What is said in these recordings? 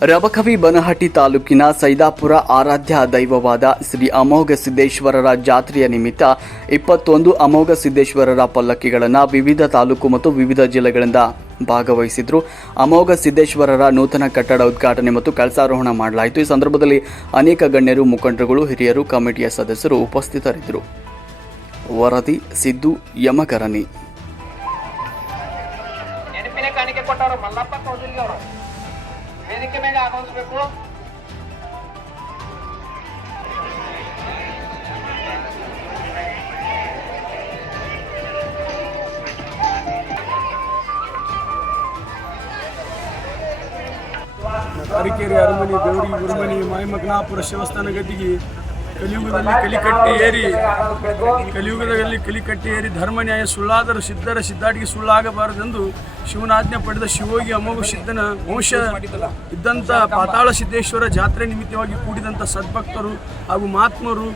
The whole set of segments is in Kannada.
ರಬಕವಿ ಬನಹಟ್ಟಿ ತಾಲೂಕಿನ ಸೈದಾಪುರ ಆರಾಧ್ಯ ದೈವವಾದ ಶ್ರೀ ಅಮೋಘ ಸಿದ್ದೇಶ್ವರರ ಜಾತ್ರೆಯ ನಿಮಿತ್ತ ಇಪ್ಪತ್ತೊಂದು ಅಮೋಘ ಸಿದ್ದೇಶ್ವರರ ಪಲ್ಲಕ್ಕಿಗಳನ್ನು ವಿವಿಧ ತಾಲೂಕು ಮತ್ತು ವಿವಿಧ ಜಿಲ್ಲೆಗಳಿಂದ ಭಾಗವಹಿಸಿದ್ರು. ಅಮೋಘ ಸಿದ್ದೇಶ್ವರರ ನೂತನ ಕಟ್ಟಡ ಉದ್ಘಾಟನೆ ಮತ್ತು ಕಳಸಾರೋಹಣ ಮಾಡಲಾಯಿತು. ಈ ಸಂದರ್ಭದಲ್ಲಿ ಅನೇಕ ಗಣ್ಯರು, ಮುಖಂಡರುಗಳು, ಹಿರಿಯರು, ಕಮಿಟಿಯ ಸದಸ್ಯರು ಉಪಸ್ಥಿತರಿದ್ದರು. ವರದಿ, ಸಿದ್ದು ಯಮಕರಣಿ ನೆನಪಿನ ಕಾಣಿಕೆ ಕೊಟ್ಟವರು ಮಲ್ಲಪ್ಪ ಕೌಜಲ್ಗಿ ಅವರು ವೇದಿಕೆ ಮೇಲೆ ಆಗಮಿಸ್ಬೇಕು ಅರಕೆರೆ ಅರಮನೆ ಗೌರಿ ಗುರುಮನಿ ಮಾಯಮಗನಾಪುರ ಶಿವಸ್ಥಾನ ಗದ್ದಿಗೆ ಕಲಿಯುಗದಲ್ಲಿ ಕಲಿಕಟ್ಟಿ ಏರಿ, ಕಲಿಯುಗದಲ್ಲಿ ಕಲಿಕಟ್ಟಿ ಏರಿ ಧರ್ಮ ನ್ಯಾಯ ಸುಳ್ಳಾದರೂ ಸಿದ್ಧರ ಸಿದ್ಧಾಟಿಗೆ ಸುಳ್ಳಾಗಬಾರದೆಂದು ಶಿವನಾಜ್ಞೆ ಪಡೆದ ಶಿವೋಗಿ ಅಮೋಘ ಸಿದ್ಧನ ವಂಶ ಇದ್ದಂಥ ಪಾತಾಳ ಸಿದ್ದೇಶ್ವರ ಜಾತ್ರೆ ನಿಮಿತ್ತವಾಗಿ ಕೂಡಿದಂಥ ಸದ್ಭಕ್ತರು ಹಾಗೂ ಮಹಾತ್ಮರು,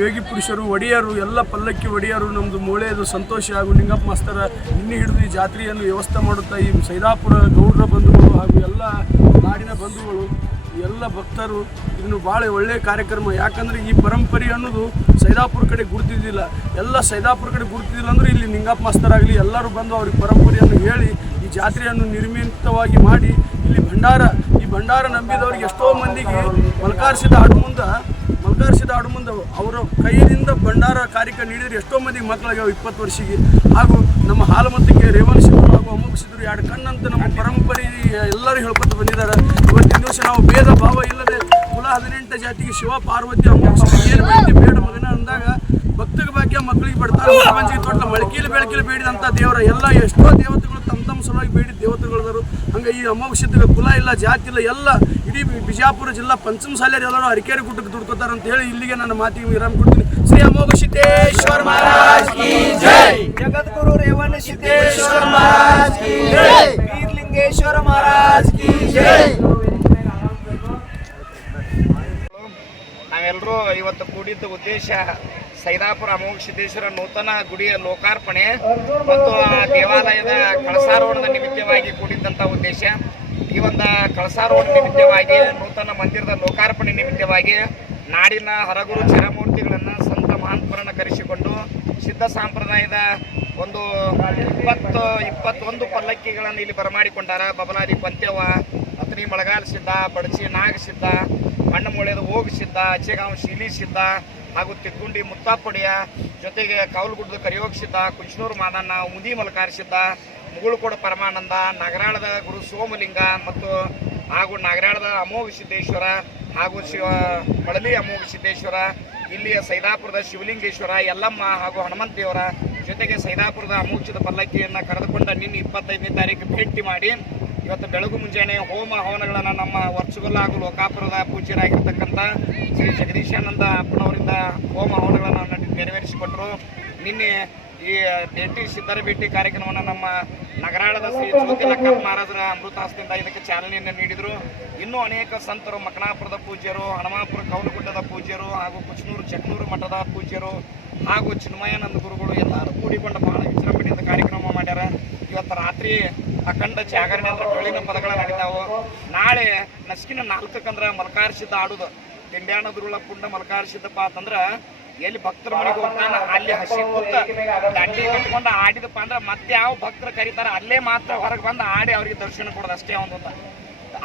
ಯೋಗಿ ಪುರುಷರು, ಒಡೆಯರು, ಎಲ್ಲ ಪಲ್ಲಕ್ಕಿ ಒಡೆಯರು ನಮ್ಮದು ಮೂಳೆಯದು ಸಂತೋಷ ಹಾಗೂ ನಿಂಗಪ್ಪ ಮಾಸ್ತರ ನಿನ್ನೆ ಹಿಡಿದು ಈ ಜಾತ್ರೆಯನ್ನು ವ್ಯವಸ್ಥೆ ಮಾಡುತ್ತಾ ಈ ಸೈದಾಪುರ ಗೌಡ್ರ ಬಂಧುಗಳು ಹಾಗೂ ಎಲ್ಲ ನಾಡಿನ ಬಂಧುಗಳು, ಎಲ್ಲ ಭಕ್ತರು ಇದನ್ನು ಭಾಳ ಒಳ್ಳೆಯ ಕಾರ್ಯಕ್ರಮ. ಯಾಕಂದರೆ ಈ ಪರಂಪರೆ ಅನ್ನೋದು ಸೈದಾಪುರ ಕಡೆ ಗುರುತಿದ್ದಿಲ್ಲ. ಎಲ್ಲ ಸೈದಾಪುರ ಕಡೆ ಗುರುತಿದ್ದಿಲ್ಲ ಅಂದರೆ ಇಲ್ಲಿ ನಿಂಗಪ್ಪ ಮಾಸ್ತರಾಗಲಿ ಎಲ್ಲರೂ ಬಂದು ಅವ್ರಿಗೆ ಪರಂಪರೆಯನ್ನು ಹೇಳಿ, ಈ ಜಾತ್ರೆಯನ್ನು ನಿರ್ಮಿತವಾಗಿ ಮಾಡಿ, ಇಲ್ಲಿ ಭಂಡಾರ, ಈ ಭಂಡಾರ ನಂಬಿದವ್ರಿಗೆ ಎಷ್ಟೋ ಮಂದಿಗೆ ಮಲ್ಕಾರ್ಸಿದ ಆಡು ಮುಂದೆ ಮಲ್ಕಾರ್ಸಿದ ಆಡು ಮುಂದೆ ಅವರ ಕೈಯಿಂದ ಭಂಡಾರ ಕಾರ್ಯಕ್ರಮ ನೀಡಿದರೆ ಎಷ್ಟೋ ಮಂದಿಗೆ ಮಕ್ಕಳಾಗ್ಯಾವ ಇಪ್ಪತ್ತು ವರ್ಷಿಗೆ. ಹಾಗೂ ನಮ್ಮ ಹಾಲಮಂತಕ್ಕೆ ರೇವಣ ಸಿದ್ಧರು ಹಾಗೂ ಅಮೋಘ ಸಿದ್ಧರು ಎರಡು ಕಣ್ಣಂತ ನಮ್ಮ ಪರಂಪರೆ ಎಲ್ಲರೂ ಹೇಳ್ಕೊತ ಬಂದಿದ್ದಾರೆ. ಇವತ್ತಿನ ದಿವಸ ನಾವು ಭೇದ ಭಾವ ಇಲ್ಲದೆ ಹದಿನೆಂಟು ಜಾತಿಗೆ ಶಿವ, ಪಾರ್ವತಿ ಏನು ಬೇಡ್ತಿ ಬೇಡ ಮಗನ ಅಂದಾಗ ಭಕ್ತಗ ಭಾಗ್ಯ ಮಕ್ಕಳಿಗೆ ಬಿಡ್ತಾರೆ. ಮಂಜಿಗೆ ತೊಟ್ಲ ಮಳಕೀಲಿ ಬೆಳಕಿಲಿ ಬೇಡಿದಂಥ ದೇವರ. ಎಲ್ಲ ಎಷ್ಟೋ ದೇವತೆಗಳು ತಮ್ಮ ತಮ್ಮ ಸಲುವಾಗಿ ಬೇಡಿ ದೇವತೆಗಳದರು ಹಂಗೆ ಈ ಸಿದ್ಧಗ ಕುಲ ಇಲ್ಲ, ಜಾತಿ ಇಲ್ಲ, ಎಲ್ಲ ಇಡೀ ಬಿಜಾಪುರ ಜಿಲ್ಲಾ ಪಂಚಮ ಪಂಚಮಸಾಲಿಯರು ಎಲ್ಲರೂ ಅರಿಕೆರೆ ಗುಡ್ಡಕ್ಕೆ ದುಡ್ಕೋತಾರೆ ಅಂತ ಹೇಳಿ ಇಲ್ಲಿಗೆ ನನ್ನ ಮಾತಿಗೆ ವಿರಾಮ ಕೊಡ್ತೀನಿ. ಶ್ರೀ ಅಮೋಘ ಸಿದ್ದೇಶ್ವರ ಮಹಾರಾಜ್ ಜಗದ್ಗುರು ರೇವಣ ಸಿದ್ದೇಶ್ವರ ಮಹಾರಾಜ್ ಕಿ ಜೈ ವೀರಲಿಂಗೇಶ್ವರ ಮಹಾರಾಜ್ ಕಿ ಜೈ ನಾವೆಲ್ಲರೂ ಕೂಡಿದ್ದ ಉದ್ದೇಶ ಸೈದಾಪುರ ಅಮೋಘ ಸಿದ್ದೇಶ್ವರ ನೂತನ ಗುಡಿಯ ಲೋಕಾರ್ಪಣೆ ಮತ್ತು ಆ ದೇವಾಲಯದ ಕಳಸಾರೋಹಣದ ನಿಮಿತ್ತವಾಗಿ ಕೂಡಿದ್ದಂಥ ಉದ್ದೇಶ. ಈ ಒಂದು ಕಳಸಾರೋಹಣ ನಿಮಿತ್ತವಾಗಿ, ನೂತನ ಮಂದಿರದ ಲೋಕಾರ್ಪಣೆ ನಿಮಿತ್ತವಾಗಿ ನಾಡಿನ ಹರಗುರು ಚರಮೂರ್ತಿಗಳನ್ನು ಸಂತ ಮಹಾತ್ಮರನ್ನು ಕರೆಸಿಕೊಂಡು ಸಿದ್ಧ ಸಂಪ್ರದಾಯದ ಒಂದು ಇಪ್ಪತ್ತು, ಇಪ್ಪತ್ತೊಂದು ಪಲ್ಲಕ್ಕಿಗಳನ್ನು ಇಲ್ಲಿ ಬರಮಾಡಿಕೊಂಡಾರ ಬಬಲಾದಿ ಪಂತ್ಯವ ಅತ್ನಿ ಮಳಗಾಲ ಸಿದ್ಧ, ಬಡಚಿ ನಾಗ ಸಿದ್ಧ ಮಣ್ಣು ಮೂಳೆದ ಹೋಗಿಸಿದ್ದ ಅಚ್ಚೆಗಾಂವ್ ಶೀಲಿ ಸಿದ್ಧ ಹಾಗೂ ತಿಕ್ಕುಂಡಿ ಮುತ್ತಾಪುಡಿಯ ಜೊತೆಗೆ ಕೌಲಗುಡ್ಡದ ಕರಿಯೋಗಿಸಿದ್ದ, ಕುಂಚನೂರು ಮಾದಣ್ಣ ಮುದಿ ಮಲಕಾರಿಸಿದ್ದ, ಮುಗುಳುಕೋಡ ಪರಮಾನಂದ, ನಗರಾಳದ ಗುರು ಸೋಮಲಿಂಗ ಮತ್ತು ಹಾಗೂ ನಾಗರಾಳದ ಅಮೋಘ ಸಿದ್ದೇಶ್ವರ ಹಾಗೂ ಶಿವ ಬಳಲಿ ಅಮೋಘ ಸಿದ್ದೇಶ್ವರ ಇಲ್ಲಿಯ ಸೈದಾಪುರದ ಶಿವಲಿಂಗೇಶ್ವರ, ಯಲ್ಲಮ್ಮ ಹಾಗೂ ಹನುಮಂತೇವರ ಜೊತೆಗೆ ಸೈದಾಪುರದ ಅಮೋಕ್ಷದ ಪಲ್ಲಕ್ಕಿಯನ್ನು ಕರೆದುಕೊಂಡ ನಿನ್ನೆ ಇಪ್ಪತ್ತೈದನೇ ತಾರೀಕು ಭೇಟಿ ಮಾಡಿ ಇವತ್ತು ಬೆಳಗು ಮುಂಜಾನೆ ಹೋಮ ಹವನಗಳನ್ನು ನಮ್ಮ ವರ್ಷಗೊಲ್ಲ ಹಾಗೂ ಲೋಕಾಪುರದ ಪೂಜ್ಯರಾಗಿರ್ತಕ್ಕಂಥ ಶ್ರೀ ಜಗದೀಶಾನಂದ ಅಪ್ಪನವರಿಂದ ಹೋಮ ಹವನಗಳನ್ನು ನೆರವೇರಿಸಿಕೊಟ್ಟರು ನಿನ್ನೆ ಈ ಭೇಟಿ ಸಿದ್ಧರ ಭೇಟಿ ಕಾರ್ಯಕ್ರಮವನ್ನು ನಮ್ಮ ನಗರಾಳದ ಶ್ರೀ ಜ್ಯೋತಿಲಕ್ಕ ಮಹಾರಾಜರ ಅಮೃತಾಸ್ತಿಯಿಂದ ಇದಕ್ಕೆ ಚಾಲನೆಯನ್ನು ನೀಡಿದರು. ಇನ್ನೂ ಅನೇಕ ಸಂತರು ಮಕನಾಪುರದ ಪೂಜ್ಯರು, ಹನುಮಾಪುರ ಕೌಲಗುಡ್ಡದ ಪೂಜ್ಯರು ಹಾಗೂ ಕುಚನೂರು ಚಕ್ನೂರು ಮಠದ ಪೂಜ್ಯರು ಹಾಗೂ ಚಿನ್ಮಯಾನಂದ ಗುರುಗಳು ಎಲ್ಲರೂ ಕೂಡಿಕೊಂಡು ಬಹಳ ವಿಜೃಂಭಣೆಯಿಂದ ಕಾರ್ಯಕ್ರಮ ಮಾಡ್ಯಾರ. ಇವತ್ತು ರಾತ್ರಿ ಅಖಂಡ ಜಾಗರಣೆ ಅಂದ್ರೆ ಬೆಳಿನ ಪದಗಳ ನಡೀತಾವು. ನಾಳೆ ನಸ್ಕಿನ ನಾಲ್ಕಕ್ಕಂದ್ರೆ ಮಲ್ಕಾರ್ಸಿದ್ದ ಆಡುದು. ದಿಂಡ್ಯಾಣ ದುರುಳ ಪುಂಡ ಮಲ್ಕಾರ್ಸಿದ್ದಪ್ಪ ಅಂತಂದ್ರೆ ಎಲ್ಲಿ ಭಕ್ತರ ಮನೆಗೆ ಹೋಗ್ತಾನ, ಅಲ್ಲಿ ಹಸಿ ಕೂತ ದಂಡಿ ಕಟ್ಕೊಂಡು ಆಡಿದಪ್ಪ ಅಂದ್ರೆ ಮತ್ತೆ ಯಾವ ಭಕ್ತರು ಕರೀತಾರ, ಅಲ್ಲೇ ಮಾತ್ರ ಹೊರಗೆ ಬಂದು ಆಡಿ ಅವ್ರಿಗೆ ದರ್ಶನ ಕೊಡೋದು ಅಷ್ಟೇ ಒಂದು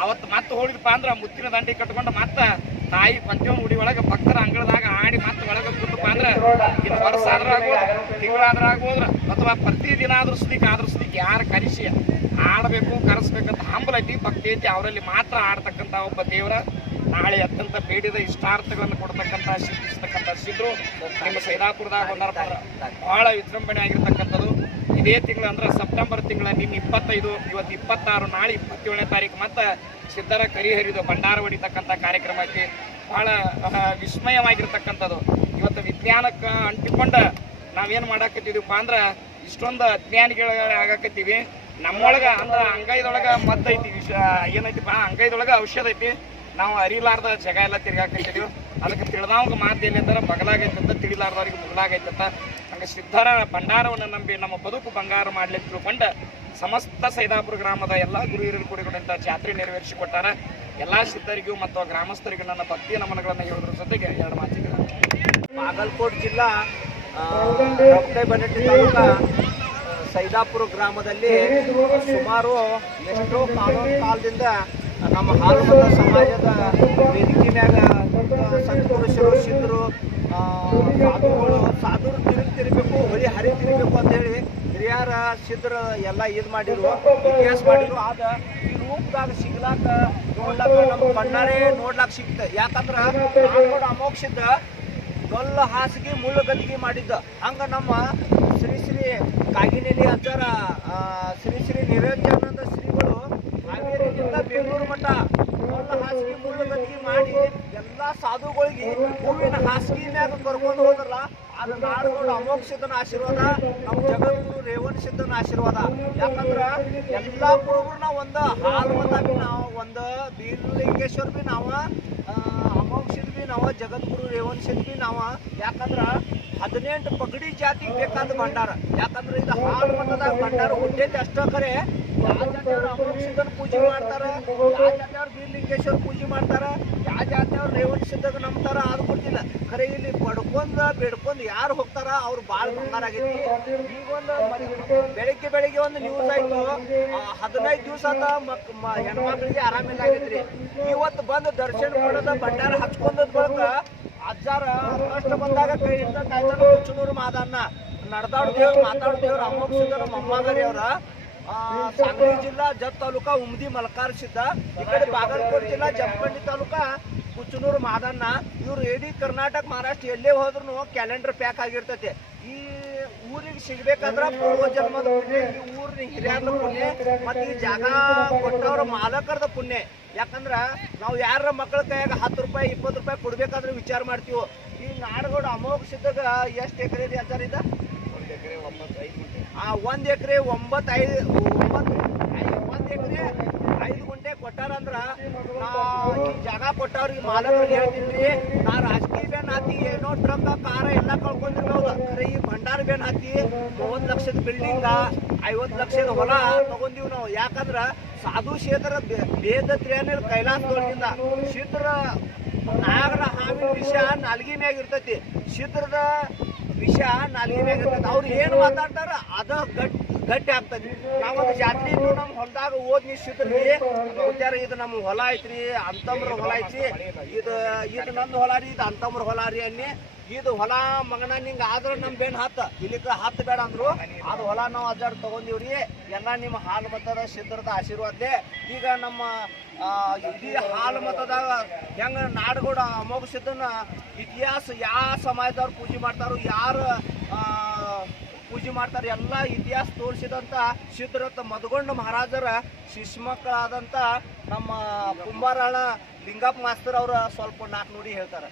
ಅವತ್ತು ಮತ್ತೆ ಹೋಳಿದಪ್ಪ ಅಂದ್ರೆ ಮುತ್ತಿನ ದಂಡಿ ಕಟ್ಕೊಂಡು ಮತ್ತೆ ತಾಯಿ ಪಂಚಮ ಉಡಿ ಒಳಗೆ ಭಕ್ತರ ಅಂಗಳದಾಗ ಆಡಿ ಮತ್ತೆ ಒಳಗೆ ಕೂತಪ್ಪ ಅಂದ್ರೆ ಇದು ವರ್ಷ ಆದ್ರೂ ಆಗ್ಬೋದು ತಿಂಗಳಾದ್ರೂ ಆಗ್ಬೋದ್ರ ಅಥವಾ ಪ್ರತಿದಿನ ಆದ್ರೂ ಸುದೀಕ್ ಆದ್ರೂ ಸುದೀಕ್ ಯಾರು ಕರೆಸಿ ಆಡಬೇಕು ಕರೆಸ್ಬೇಕಂತ ಹಂಬಲ ಐತಿ. ಭಕ್ತಿ ಐತಿ. ಅವರಲ್ಲಿ ಮಾತ್ರ ಆಡ್ತಕ್ಕಂಥ ಒಬ್ಬ ದೇವರ ನಾಳೆ ಅತ್ಯಂತ ಬೇಡಿದ ಇಷ್ಟಾರ್ಥಗಳನ್ನು ಕೊಡ್ತಕ್ಕಂಥ, ಸಿದ್ಧಿಸ್ತಕ್ಕಂಥ ಸಿದ್ರು ನಿಮ್ಮ ಸೈದಾಪುರದಾಗ ಒಂದಾರ ಬಹಳ ವಿಜೃಂಭಣೆ ಆಗಿರ್ತಕ್ಕಂಥದ್ದು ಇದೇ ತಿಂಗಳು ಅಂದ್ರೆ ಸೆಪ್ಟೆಂಬರ್ ತಿಂಗಳ ನಿನ್ನ ಇಪ್ಪತ್ತೈದು ಇವತ್ತು ಇಪ್ಪತ್ತಾರು ನಾಳೆ ಇಪ್ಪತ್ತೇಳನೇ ತಾರೀಕು ಮತ್ತು ಸಿದ್ಧರ ಕರಿಹರಿದು ಭಂಡಾರ ಹೊಡಿತಕ್ಕಂಥ ಕಾರ್ಯಕ್ರಮ ಐತಿ. ಆ, ವಿಸ್ಮಯವಾಗಿರ್ತಕ್ಕಂಥದ್ದು. ಇವತ್ತು ವಿಜ್ಞಾನಕ್ಕೆ ಅಂಟಿಕೊಂಡ ನಾವೇನು ಮಾಡಾಕತ್ತಿದೀವಪ್ಪ ಅಂದ್ರೆ ಇಷ್ಟೊಂದು ಅಜ್ಞಾನಿಗಳ ಆಗಾಕತ್ತೀವಿ. ನಮ್ಮೊಳಗೆ ಅಂದ್ರೆ ಅಂಗೈದೊಳಗೆ ಮದ್ದು ಐತಿ. ವಿಷ ಏನೈತಿಪ್ಪ ಅಂಗೈದೊಳಗೆ ಔಷಧ ಐತಿ. ನಾವು ಅರಿಲಾರ್ದ ಜಗ ಎಲ್ಲ ತಿರ್ಗಾಕತ್ತಿದೀವಿ. ಅದಕ್ಕೆ ತಿಳಿದವಂಗ ಮಾತು ಏನಂದ್ರೆ ಬಗಲಾಗೈತಂತ ತಿಳಿಲಾರ್ದವ್ರಿಗೆ ಮುಗಲಾಗೈತಂತ. ಸಿದ್ಧರ ಭಂಡಾರವನ್ನು ನಂಬಿ ನಮ್ಮ ಬದುಕು ಬಂಗಾರ ಮಾಡಲಿಕ್ಕೆ ತಿಳ್ಕೊಂಡು ಸಮಸ್ತ ಸೈದಾಪುರ ಗ್ರಾಮದ ಎಲ್ಲ ಗುರು ಹಿರಿಯರು ಕೂಡಿಕೊಂಡಂತ ಜಾತ್ರೆ ನೆರವೇರಿಸಿಕೊಟ್ಟಾರ. ಎಲ್ಲ ಸಿದ್ಧರಿಗೂ ಮತ್ತು ಗ್ರಾಮಸ್ಥರಿಗೂ ನನ್ನ ಭಕ್ತಿಯ ನಮನಗಳನ್ನು ಹೇಳೋದ್ರ ಜೊತೆಗೆ ಎರಡು ಮಾತುಗಳು. ಬಾಗಲಕೋಟ್ ಜಿಲ್ಲಾ ತಾಲೂಕ ಸೈದಾಪುರ ಗ್ರಾಮದಲ್ಲಿ ಸುಮಾರು ಎಷ್ಟೋ ಕಾನೂನು ಕಾಲದಿಂದ ನಮ್ಮ ಹಾಲುಮತ ಸಮಾಜದ ವೇದಿಕೆ ಮ್ಯಾಗ ಸಿದ್ಧರು ಸಾಧುಗಳು, ಸಾಧುರು ಹಿರಿಯರ ಸಿದ್ಧರು ಎಲ್ಲ ಇದು ಮಾಡಿರು ಇತಿಹಾಸ ಮಾಡಿರು ಆದ ಈ ರೂಪದಾಗ ಸಿಗ್ಲಾಕ ನೋಡ್ಲಾಕ ನಮ್ಮ ಕಣ್ಣಾರೆ ನೋಡ್ಲಾಕ ಸಿಗ್ತ. ಯಾಕಂದ್ರ ಅಮೋಕ್ಷದ ಗೊಲ್ಲ ಹಾಸಿಗೆ ಮುಳ್ಳು ಗದಿಗೆ ಮಾಡಿದ್ದ. ಹಂಗ ನಮ್ಮ ಶ್ರೀ ಶ್ರೀ ಕಾಗಿನೆಲಿ ಅಜ್ಜರ ಶ್ರೀ ಶ್ರೀ ನಿರಂಜನಾನಂದ ಶ್ರೀಗಳು ಹಾವೇರಿಯಿಂದ ಬೆಂಗಳೂರು ಮಠ ಹಾಸಿಗೆ ಗದಿಗೆ ಮಾಡಿ ಎಲ್ಲಾ ಸಾಧುಗಳಿಗೆ ಹೂವಿನ ಹಾಸಿಗೆ ಮ್ಯಾಗ ಕರ್ಕೊಂಡು ಹೋದ್ರಲ್ಲ ಅದು ನಾಡುಗಳು ಅಮೋಕ್ಷದನ ಆಶೀರ್ವಾದ ನಮ್ಮ ಜಗದ್ಗುರು ರೇವಣ ಸಿದ್ಧನ ಆಶೀರ್ವಾದ. ಯಾಕಂದ್ರ ಎಲ್ಲಾ ಕುರುಬರನ್ನ ಒಂದ ಹಾಲು ಮತ ಬಿ ನಾವು, ಒಂದ ಬೀರಲಿಂಗೇಶ್ವರ ಬಿ ನಾವ ಅಮೋಕ್ಷದ ಬಿ ನಾವ, ಜಗದ್ಗುರು ರೇವಣ ಸಿದ್ಧ ಬಿ ನಾವ. ಯಾಕಂದ್ರ ಹದಿನೆಂಟು ಪಗಡಿ ಜಾತಿ ಬೇಕಾದ ಭಂಡಾರ. ಯಾಕಂದ್ರೆ ಇದು ಹಾಲು ಮತದಾಗ ಭಂಡಾರ ಹುಟ್ಟೈತೆ ಅಷ್ಟೇ ಕರೆ ಅಮೋಕ್ಷದನ ಪೂಜೆ ಮಾಡ್ತಾರ, ಯಾವ ಬೀರ್ಲಿಂಗೇಶ್ವರ ಪೂಜೆ ಮಾಡ್ತಾರ, ಯಾವ ಜಾತಿಯವ್ರು ರೇವಣ ಸಿದ್ಧಗ ನಂಬ್ತಾರ ಅದು ಕೊಡ್ತಿಲ್ಲ ಖರೆ ಇಲ್ಲಿ ಪಡ್ಕೊಂಡ ಬೇಡ್ಕೊಂಡು ಯಾರು ಹೋಗ್ತಾರ ಅವ್ರು ಬಾಳ ಬಂಗಾರ ಆಗೈತಿ. ಈಗ ಒಂದು ಬೆಳಿಗ್ಗೆ ಬೆಳಿಗ್ಗೆ ಒಂದು ನ್ಯೂಸ್ ಆಯ್ತು. ಹದಿನೈದು ದಿವಸ ಆತ ಮಕ್ ಹೆಣ್ಮಕ್ಳಿಗೆ ಆರಾಮಿಲ್ಲ ಆಗೈತ್ರಿ. ಇವತ್ತು ಬಂದು ದರ್ಶನ ಮಾಡೋದ ಭಂಡಾರ ಹಚ್ಕೊಂಡದ್ ಬಳಕ ಅಜ್ಜಾರ ಕಷ್ಟ ಬಂದಾಗ ಕೈ ಹಿಡ್ದ ಕುಚ್ಚನೂರು ಮಾದನ್ನ ನಡೆದಾಡ್ ದೇವ್ರು, ಮಾತಾಡ್ ದೇವ್ರು ಅಮೋಕ್ಷದರ ಮೊಮ್ಮಗರಿ ಅವ್ರ. ಸಾಂಗ್ಲಿ ಜಿಲ್ಲಾ ಜತ್ ತಾಲೂಕಾ ಉಮದಿ ಮಲ್ಕಾರ್ ಸಿದ್ದ, ಈ ಕಡೆ ಬಾಗಲಕೋಟೆ ಜಿಲ್ಲಾ ಜಮಖಂಡಿ ತಾಲೂಕಾ ಕುಚ್ಚನೂರು ಮಾದಣ್ಣ. ಇವ್ರು ಇಡೀ ಕರ್ನಾಟಕ ಮಹಾರಾಷ್ಟ್ರ ಎಲ್ಲೇ ಹೋದ್ರು ಕ್ಯಾಲೆಂಡರ್ ಪ್ಯಾಕ್ ಆಗಿರ್ತೈತಿ. ಈ ಊರಿಗೆ ಸಿಗ್ಬೇಕಾದ್ರ ಪೂರ್ವ ಜನ್ಮದ ಪುಣ್ಯ, ಈ ಊರಿನ ಹಿರಿಯರ ಪುಣ್ಯ ಮತ್ತೆ ಈ ಜಾಗ ಕೊಟ್ಟವ್ರ ಮಾಲಕರದ ಪುಣ್ಯ. ಯಾಕಂದ್ರ ನಾವು ಯಾರ ಮಕ್ಕಳ ಕೈಯಾಗ ಹತ್ತು ರೂಪಾಯಿ, ಇಪ್ಪತ್ತು ರೂಪಾಯಿ ಕೊಡ್ಬೇಕಾದ್ರೆ ವಿಚಾರ ಮಾಡ್ತೀವಿ. ಈ ನಾಡಗೋಡ ಅಮೋಘ ಸಿದ್ಧಗ ಎಷ್ಟು ಎಕರೆ ಇದೆ ಅಂತಾರಿದ್ದ ಆ ಒಂದ್ ಎಕರೆ ಒಂಬತ್ತು ಐದು ಒಂದ್ ಎಕರೆ ಐದು ಗುಂಟೆ ಕೊಟ್ಟಾರಂದ್ರ ಈ ಜಾಗ ಕೊಟ್ಟವ್ರಿಗೆ ಮಾಲಕರಿಗೆ ಹೇಳ್ತೀನಿ ನಾ ರಾಜಕೀಯ ಬೇನ್ ಹಾಕಿ ಏನೋ ಟ್ರಕ್ ಕಾರ ಎಲ್ಲ ಕಳ್ಕೊಂಡಿರ್ಬೋದು ಈ ಭಂಡಾರ ಬೇನ್ ಹಾಕಿ ಮೂವತ್ತು ಲಕ್ಷದ ಬಿಲ್ಡಿಂಗ ಐವತ್ತು ಲಕ್ಷದ ಹೊಲ ತಗೊಂಡಿವ್ ನಾವು. ಯಾಕಂದ್ರ ಸಾಧು ಕ್ಷೇತ್ರ ಭೇದ ಕೈಲಾಸ ಕೈಲಾಸದೊಳಗಿಂದ ಚಿತ್ರ ನಾಗರ ಹಾವಿನ ವಿಷ ನಾಲ್ಗಿ ಮ್ಯಾಗ ಇರ್ತೈತಿ. ಶೀದ್ರದ ವಿಷ ನಾಲ್ಗಿ ಮ್ಯಾಗ ಇರ್ತೈತಿ ಅವ್ರು ಏನು ಮಾತಾಡ್ತಾರ, ಅದ ಗಟ್ಟಿ ಗಟ್ಟಿ ಆಗ್ತದೆ. ನಾವೊಂದು ಜಾತ್ರೆ ನಮ್ಮ ಹೊಲದಾಗ ಓದ್ ನಿಶ್ಚಿತ್ರಿ ಉದ್ಯಾರ ಇದು ನಮ್ಮ ಹೊಲ ಐತ್ರಿ, ಅಂತಮ್ರ ಹೊಲ ಐತಿ ಇದು ಇದು ನಂದು ಹೊಲ ರೀ, ಇದು ಅಂತಮ್ರ ಹೊಲ ರೀ ಅನ್ನಿ ಇದು ಹೊಲ ಮಗನ ನಿಂಗ ಆದ್ರೂ ನಮ್ ಬೆನ್ ಹತ್ತ. ಇಲ್ಲಿಕ ಹತ್ತು ಬೇಡ ಅಂದ್ರು. ಅದು ಹೊಲ ನಾವು ಅಜ್ಜಾಡ್ ತಗೊಂಡಿವ್ರಿ. ಎಲ್ಲ ನಿಮ್ಮ ಹಾಲು ಮತದ ಸಿದ್ಧರದ ಆಶೀರ್ವಾದ ಈಗ ನಮ್ಮ ಇಡೀ ಹಾಲು ಮತದಾಗ ಹೆಂಗ ನಾಡಗೌಡ ಅಮೋಘ ಸಿದ್ಧನ ಇತಿಹಾಸ ಯಾವ ಸಮಾಜದವ್ರು ಪೂಜೆ ಮಾಡ್ತಾರೋ, ಯಾರು ಪೂಜೆ ಮಾಡ್ತಾರೆ, ಎಲ್ಲ ಇತಿಹಾಸ ತೋರಿಸಿದಂಥ ಸಿದ್ಧರಥ ಮದಗೊಂಡ ಮಹಾರಾಜರ ಶಿಷ್ಮಕ್ಕಳಾದಂಥ ನಮ್ಮ ಕುಂಬಾರಣ ಲಿಂಗಪ್ಪ ಮಾಸ್ತರ್ ಅವ್ರ ಸ್ವಲ್ಪ ನಾಲ್ಕು ನುಡಿ ಹೇಳ್ತಾರೆ.